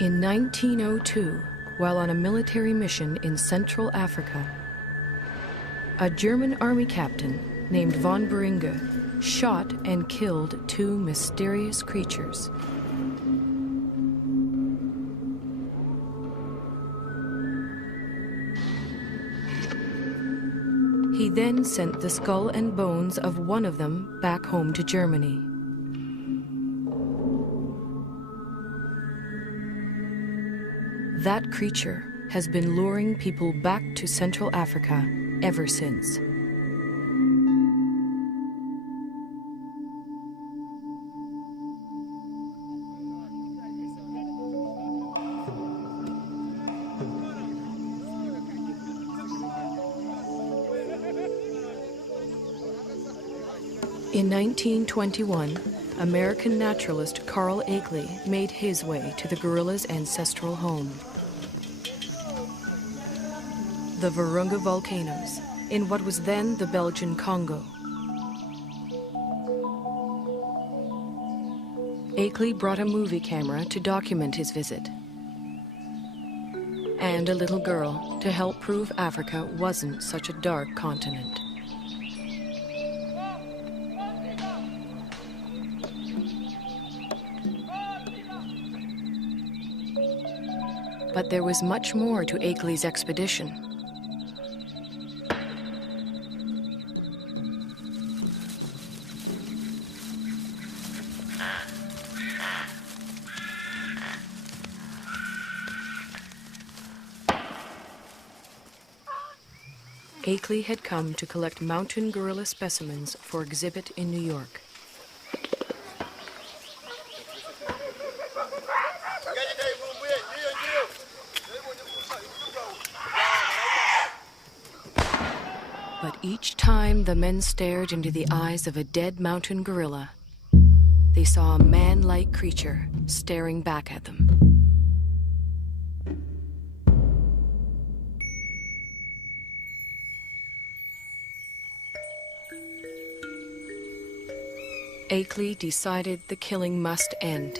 In 1902, while on a military mission in Central Africa, a German army captain named von Beringe shot and killed two mysterious creatures. He then sent the skull and bones of one of them back home to Germany. That creature has been luring people back to Central Africa ever since. In 1921, American naturalist Carl Akeley made his way to the gorilla's ancestral home. The Virunga volcanoes, in what was then the Belgian Congo. Akeley brought a movie camera to document his visit, and a little girl to help prove Africa wasn't such a dark continent. But there was much more to Akeley's expedition. Akeley had come to collect mountain gorilla specimens for exhibit in New York. But each time the men stared into the eyes of a dead mountain gorilla, they saw a man-like creature staring back at them. Akeley decided the killing must end.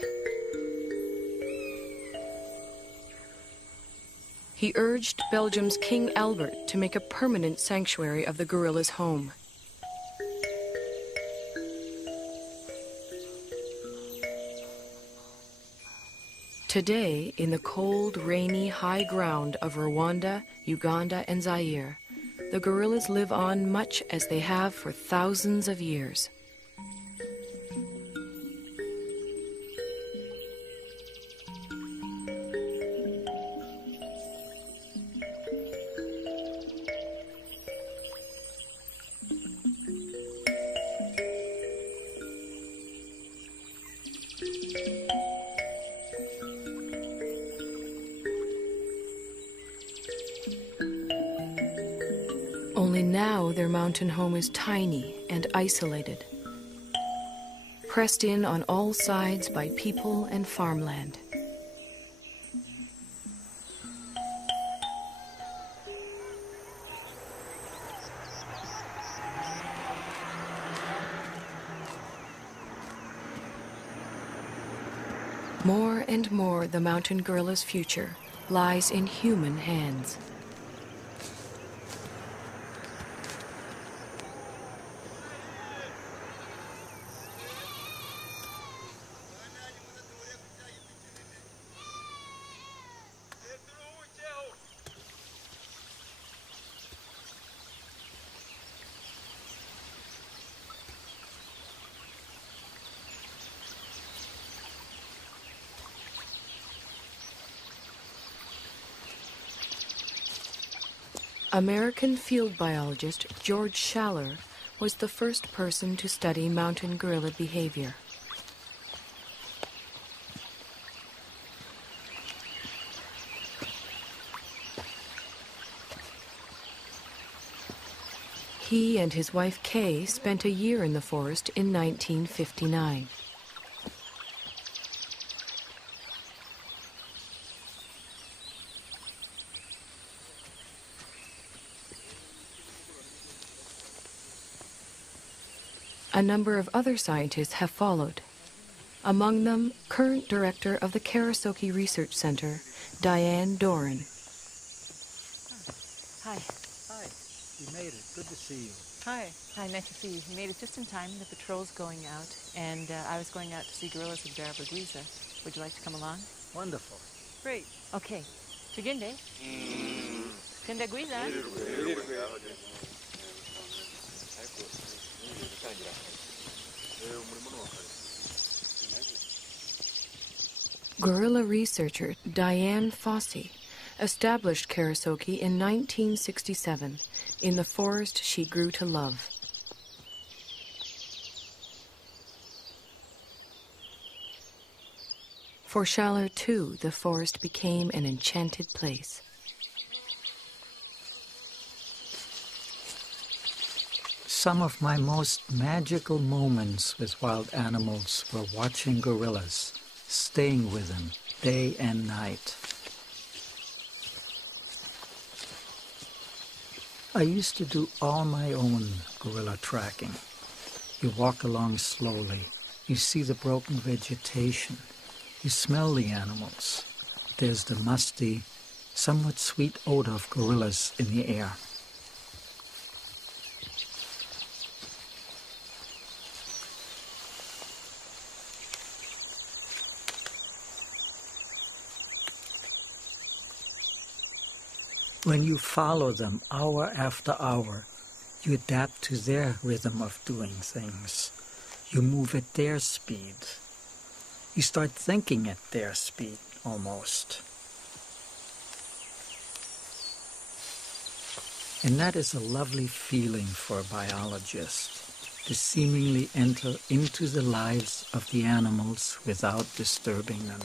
He urged Belgium's King Albert to make a permanent sanctuary of the gorilla's home. Today, in the cold, rainy, high ground of Rwanda, Uganda, and Zaire, the gorillas live on much as they have for thousands of years. Only now their mountain home is tiny and isolated, pressed in on all sides by people and farmland. More and more, the mountain gorilla's future lies in human hands. American field biologist George Schaller was the first person to study mountain gorilla behavior. He and his wife Kay spent a year in the forest in 1959. A number of other scientists have followed. Among them, current director of the Karasoke Research Center, Diane Doran. Hi. Hi. You made it. Good to see you. Hi. Hi, nice to see you. You made it just in time. The patrol's going out, and I was going out to see gorillas in Barabagwiza. Would you like to come along? Wonderful. Great. Okay. Tugende. Tendagwiza. Gorilla researcher Diane Fossey established Karasoke in 1967 in the forest she grew to love. For Schaller, too, the forest became an enchanted place. Some of my most magical moments with wild animals were watching gorillas, staying with them day and night. I used to do all my own gorilla tracking. You walk along slowly, you see the broken vegetation, you smell the animals. There's the musty, somewhat sweet odor of gorillas in the air. When you follow them hour after hour, you adapt to their rhythm of doing things. You move at their speed. You start thinking at their speed, almost. And that is a lovely feeling for a biologist, to seemingly enter into the lives of the animals without disturbing them.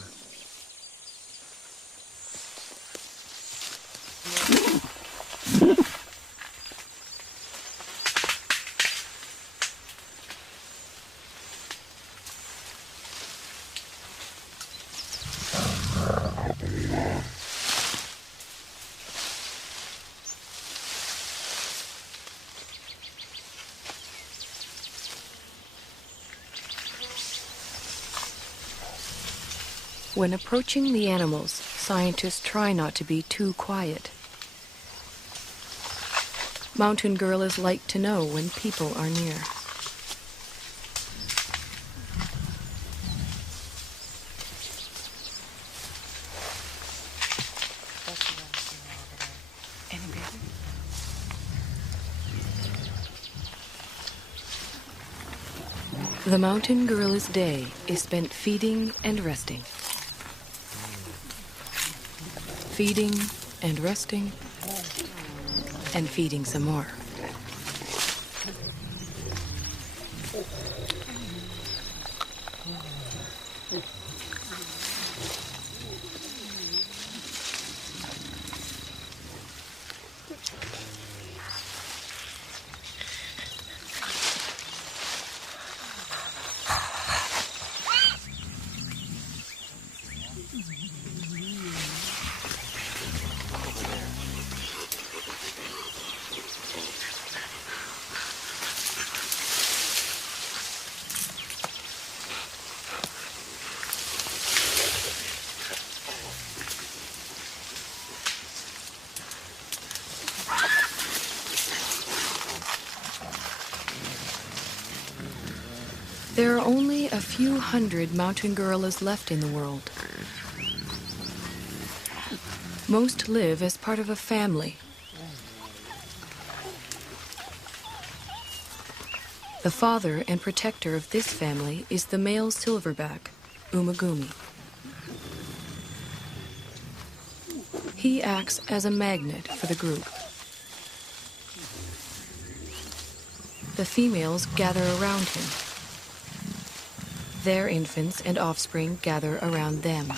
When approaching the animals, scientists try not to be too quiet. Mountain gorillas like to know when people are near. The mountain gorilla's day is spent feeding and resting. Feeding and resting, and feeding some more. There are only a few hundred mountain gorillas left in the world. Most live as part of a family. The father and protector of this family is the male silverback, Umagumi. He acts as a magnet for the group. The females gather around him. Their infants and offspring gather around them.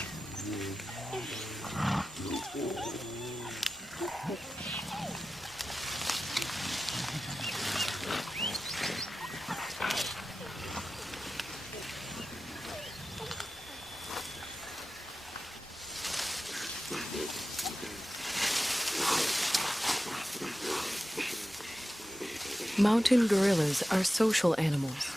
Mountain gorillas are social animals.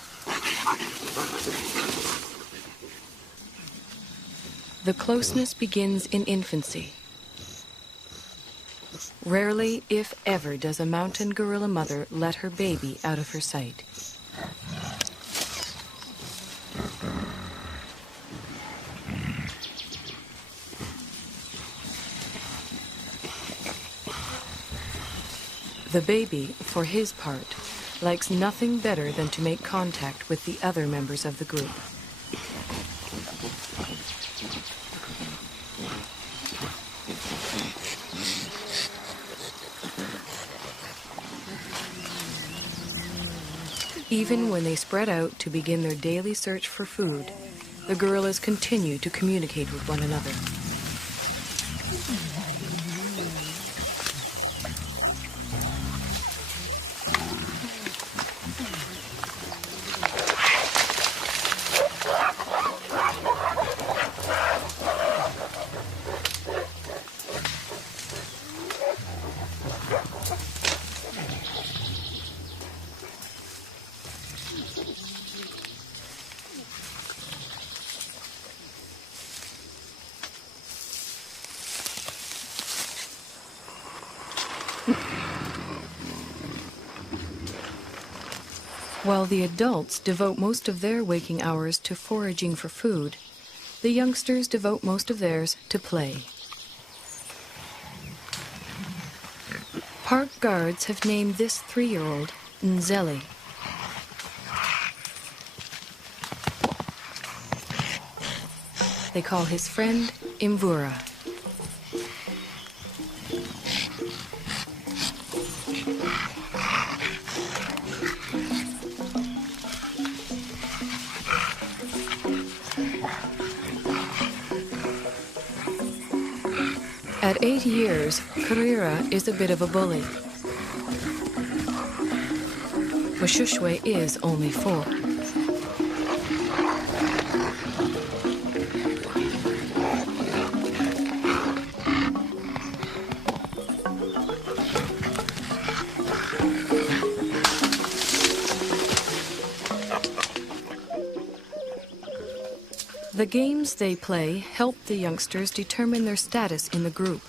The closeness begins in infancy. Rarely, if ever, does a mountain gorilla mother let her baby out of her sight. The baby, for his part, likes nothing better than to make contact with the other members of the group. Even when they spread out to begin their daily search for food, the gorillas continue to communicate with one another. While the adults devote most of their waking hours to foraging for food, the youngsters devote most of theirs to play. Park guards have named this 3-year-old Nzeli. They call his friend Imvura. At 8 years, Karira is a bit of a bully. Washushwe is only 4. The games they play help the youngsters determine their status in the group.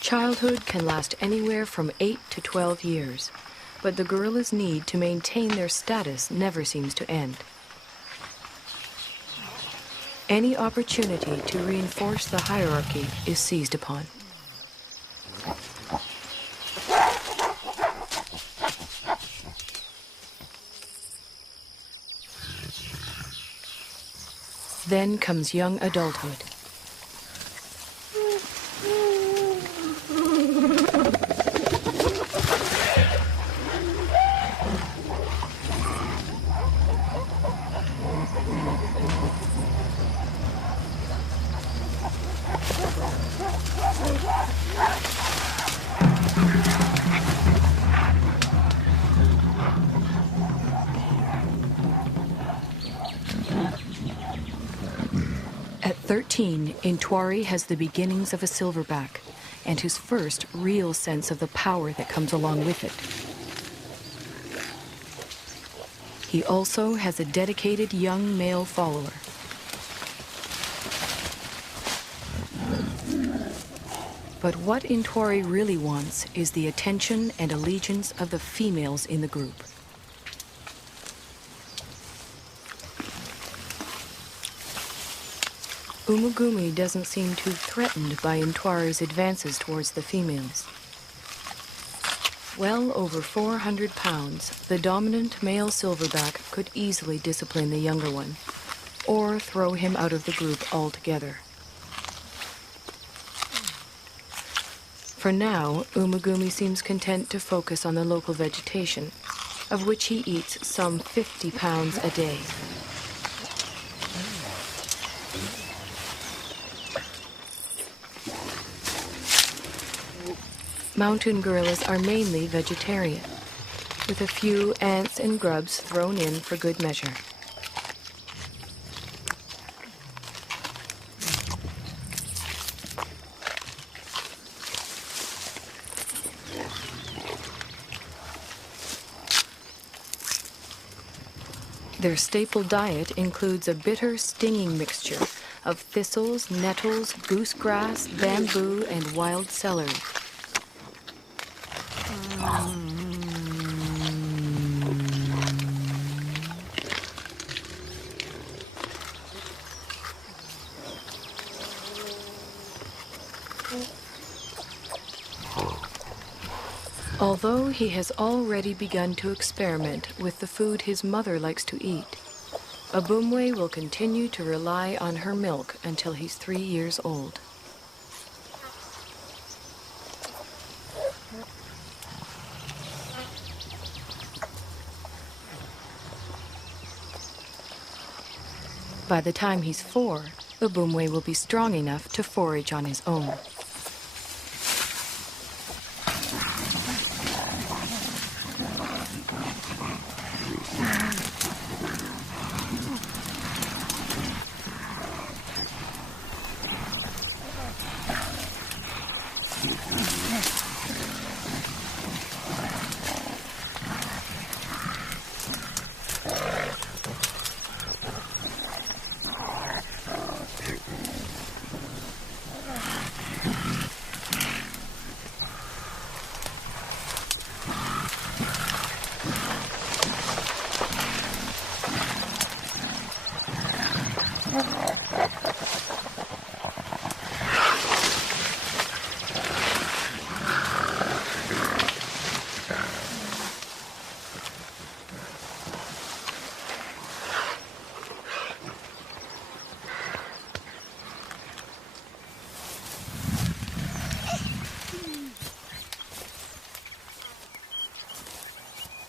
Childhood can last anywhere from 8 to 12 years, but the gorillas' need to maintain their status never seems to end. Any opportunity to reinforce the hierarchy is seized upon. Then comes young adulthood. At 13, Intwari has the beginnings of a silverback and his first real sense of the power that comes along with it. He also has a dedicated young male follower. But what Intwari really wants is the attention and allegiance of the females in the group. Umugumi doesn't seem too threatened by Intwari's advances towards the females. Well over 400 pounds, the dominant male silverback could easily discipline the younger one, or throw him out of the group altogether. For now, Umugumi seems content to focus on the local vegetation, of which he eats some 50 pounds a day. Mountain gorillas are mainly vegetarian, with a few ants and grubs thrown in for good measure. Their staple diet includes a bitter, stinging mixture of thistles, nettles, goosegrass, bamboo, and wild celery. Although he has already begun to experiment with the food his mother likes to eat, Abumwe will continue to rely on her milk until he's 3 years old. By the time he's 4, Abumwe will be strong enough to forage on his own.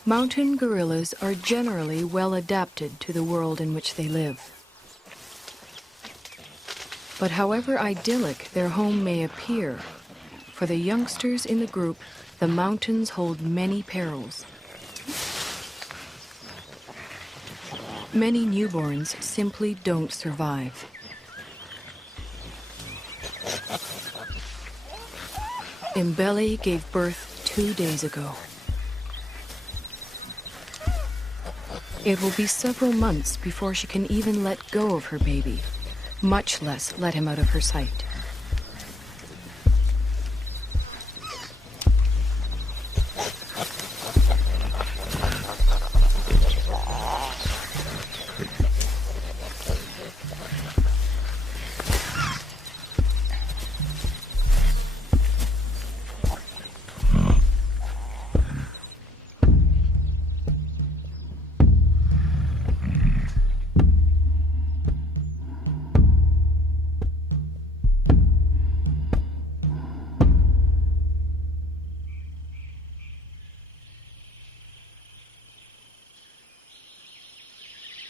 Mountain gorillas are generally well adapted to the world in which they live. But however idyllic their home may appear, for the youngsters in the group, the mountains hold many perils. Many newborns simply don't survive. Mbele gave birth 2 days ago. It will be several months before she can even let go of her baby, much less let him out of her sight.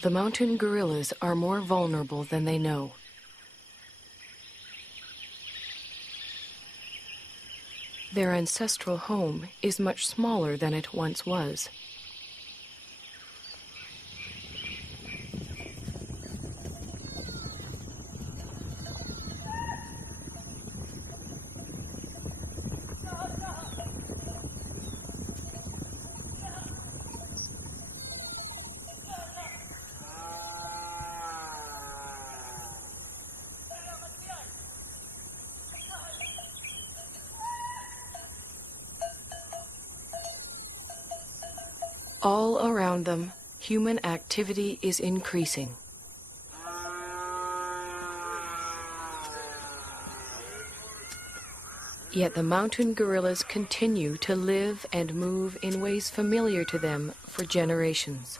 The mountain gorillas are more vulnerable than they know. Their ancestral home is much smaller than it once was. All around them, human activity is increasing. Yet the mountain gorillas continue to live and move in ways familiar to them for generations.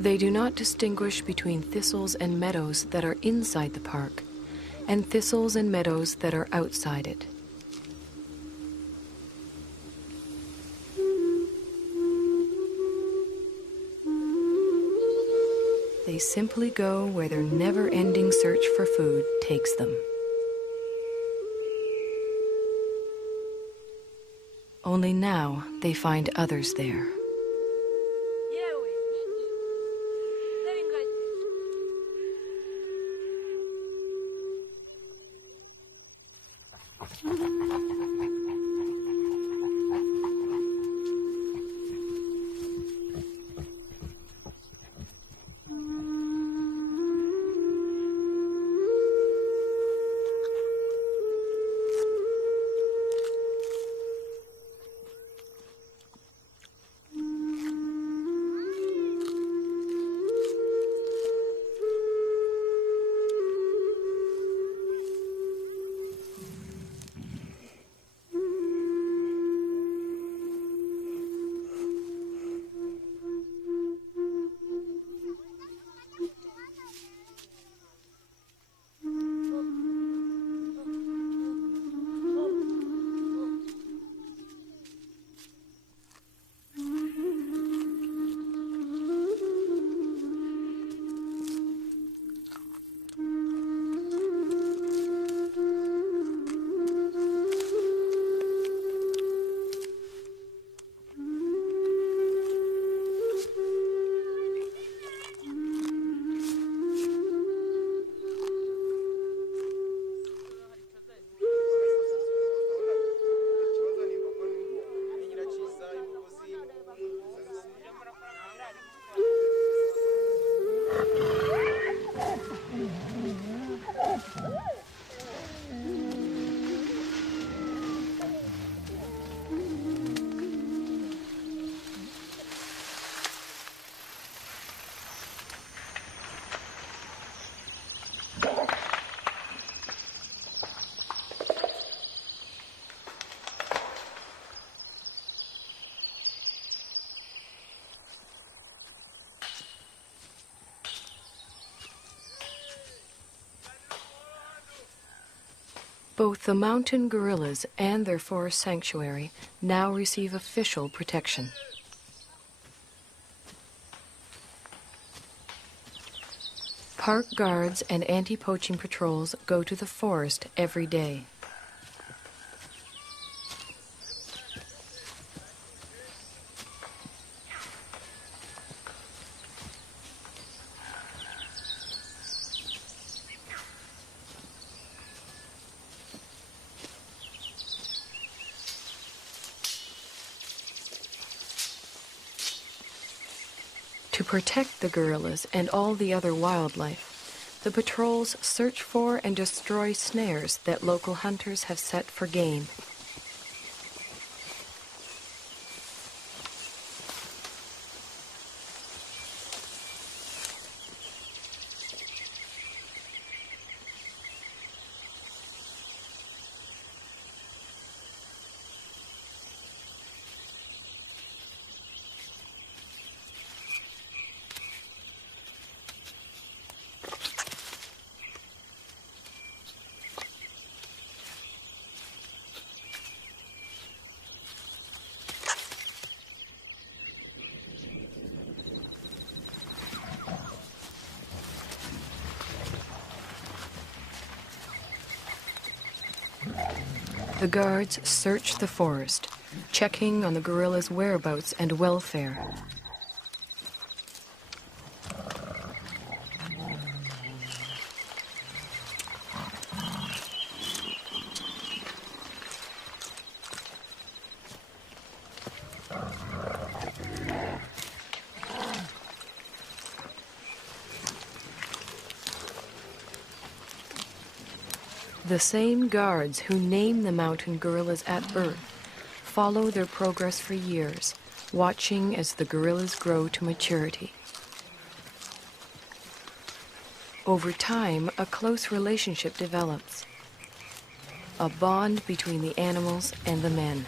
They do not distinguish between thistles and meadows that are inside the park and thistles and meadows that are outside it. They simply go where their never-ending search for food takes them. Only now they find others there. Both the mountain gorillas and their forest sanctuary now receive official protection. Park guards and anti-poaching patrols go to the forest every day. To protect the gorillas and all the other wildlife, the patrols search for and destroy snares that local hunters have set for game. The guards search the forest, checking on the gorillas' whereabouts and welfare. The same guards who name the mountain gorillas at birth follow their progress for years, watching as the gorillas grow to maturity. Over time, a close relationship develops, a bond between the animals and the men.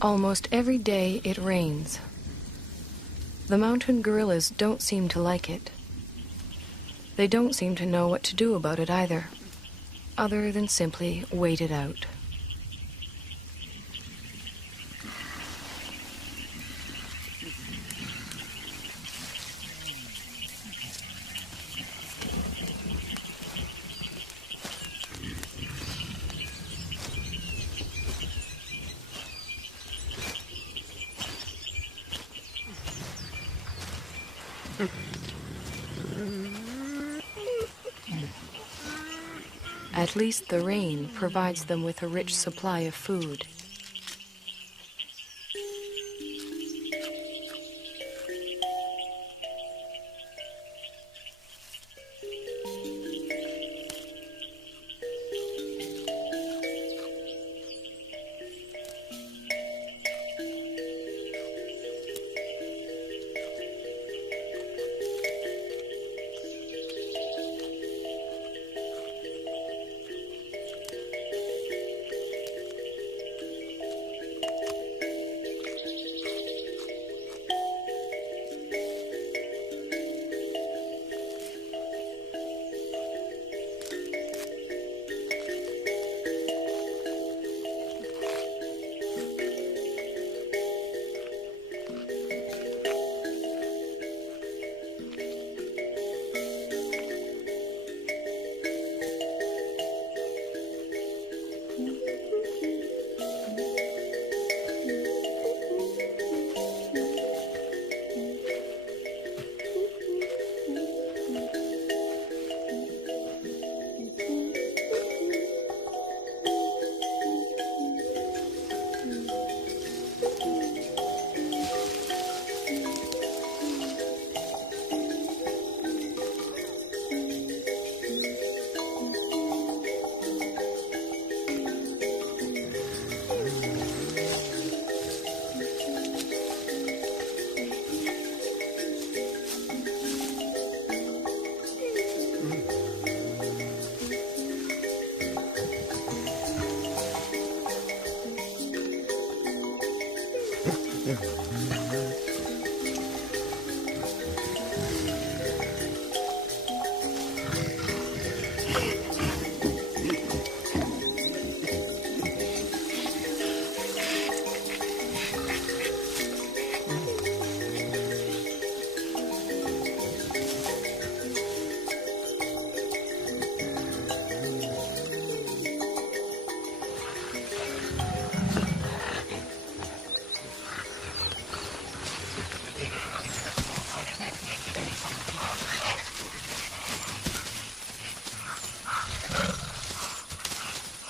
Almost every day it rains. The mountain gorillas don't seem to like it. They don't seem to know what to do about it either, other than simply wait it out. At least the rain provides them with a rich supply of food.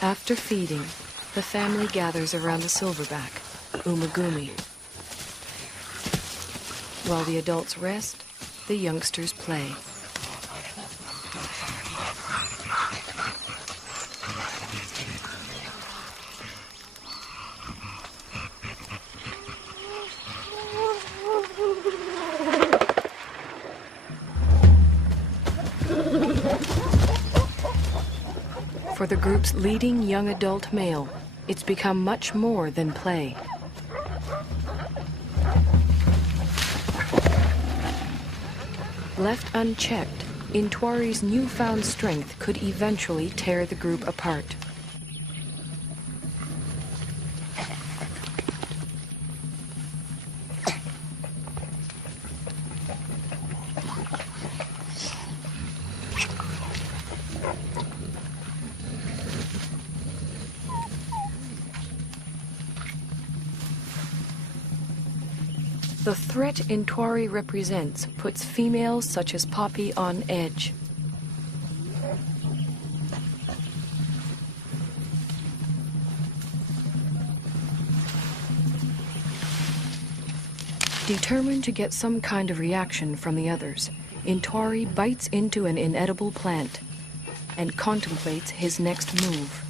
After feeding, the family gathers around the silverback, Umagumi. While the adults rest, the youngsters play. For the group's leading young adult male, it's become much more than play. Left unchecked, Intwari's newfound strength could eventually tear the group apart. The threat Intwari represents puts females such as Poppy on edge. Determined to get some kind of reaction from the others, Intwari bites into an inedible plant and contemplates his next move.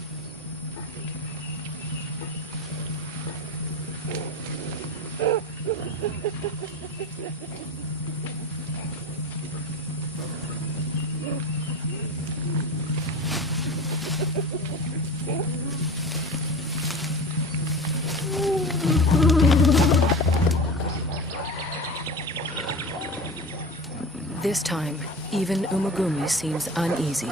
This time, even Umagumi seems uneasy.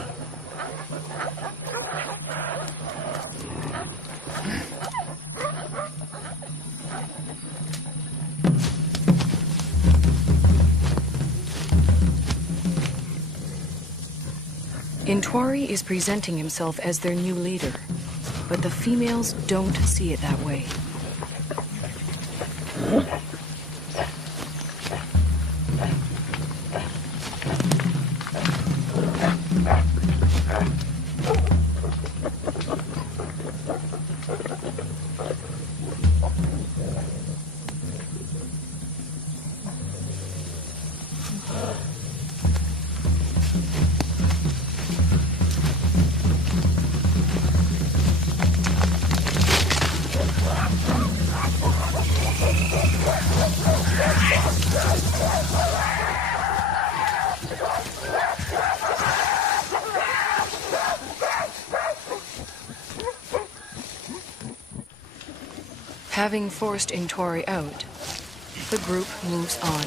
Intwari is presenting himself as their new leader, but the females don't see it that way. Having forced Intwari out, the group moves on.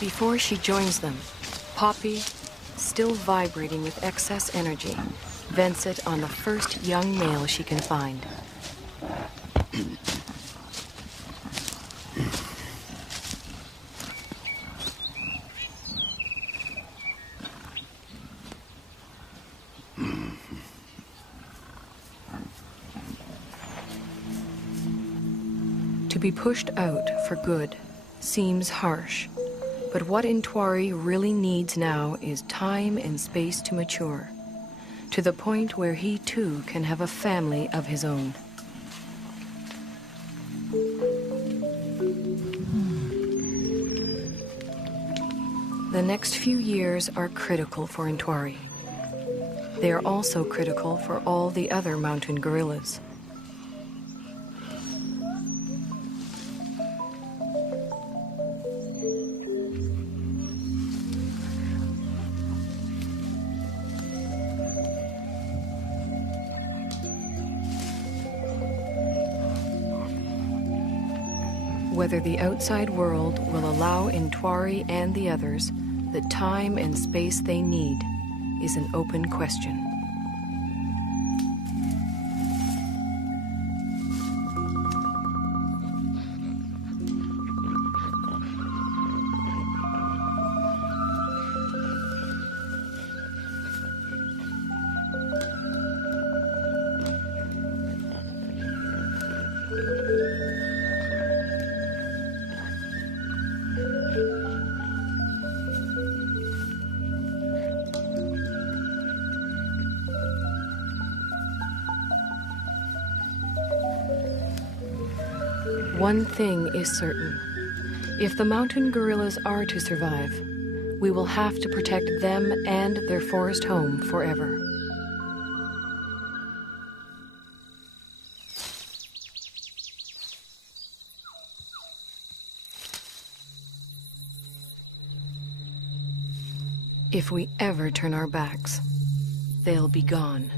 Before she joins them, Poppy, still vibrating with excess energy, vents it on the first young male she can find. To be pushed out for good seems harsh, but what Intwari really needs now is time and space to mature, to the point where he too can have a family of his own. The next few years are critical for Intwari. They are also critical for all the other mountain gorillas. Whether the outside world will allow Intwari and the others the time and space they need is an open question. One thing is certain. If the mountain gorillas are to survive, we will have to protect them and their forest home forever. If we ever turn our backs, they'll be gone.